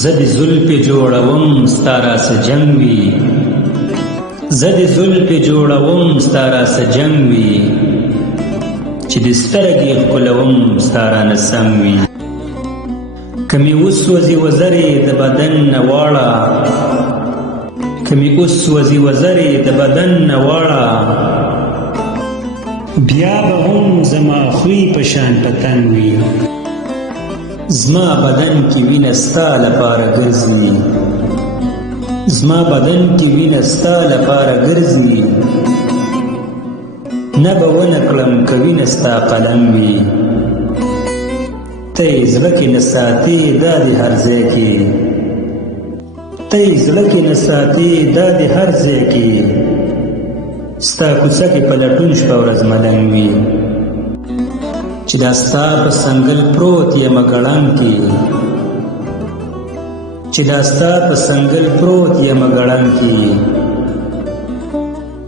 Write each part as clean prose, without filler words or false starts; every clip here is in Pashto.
زه د زلفې جوړوم ستا راسه جنګ وي، زه د زلفې جوړوم ستا راسه جنګ وي، چې د سترګې ښکلوم ستا رانه سم وي. که مې وسوځي وزرې د بدن نه واړه، که مې وسوځي وزرې د بدن نه واړه، بیا به هم زما خوی په شان پتنګ وي. زما بدن کې وینه ستا لپاره ګرځي، زما بدن کې وینه ستا لپاره ګرځي، نه به ونه کړم که وینه ستا قلم وي. ته یې زړه کې نه ساتې دا دې هر ځای کې، ته یې زړه کې نه ساتې دا دې هر ځای کې، ستا کوڅه کې په لټون شپه ورځ ملنګ وي. چې دا ستا په سنګل پروت یمه ګړنګ کې، چې دا ستا په سنګل پروت یمه ګړنګ کې،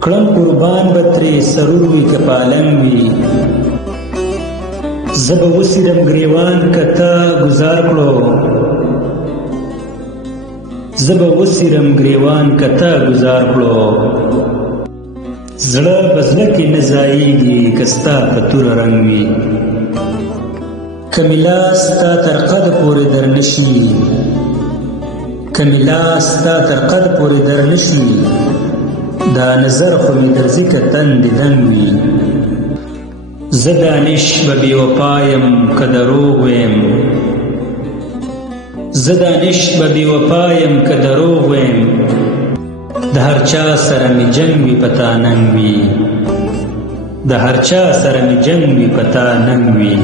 کړم قربان به ترې سرور وي که پالنګ وي. زه به وسیرم ګریوان که تا ګزار کړو، زه به وسیرم ګریوان که تا ګزار کړو، زړه به زړه کې نه ځایېږي که ستا په توره رنګ وي. که مې لاس ستا تر قد پورې در نشي، که مې لاس ستا تر قد پورې در نشي، دا نظر خو مې درځي که تندې دنګ وي. زه دانش به بې وفا یم که دروغ ویم، زه دانش به بې وفا یم که دروغ ویم، د هر چا سره مې جنګ وي په تا ننګ وي، د هر چا سره مې جنګ وي په تا ننګ وي.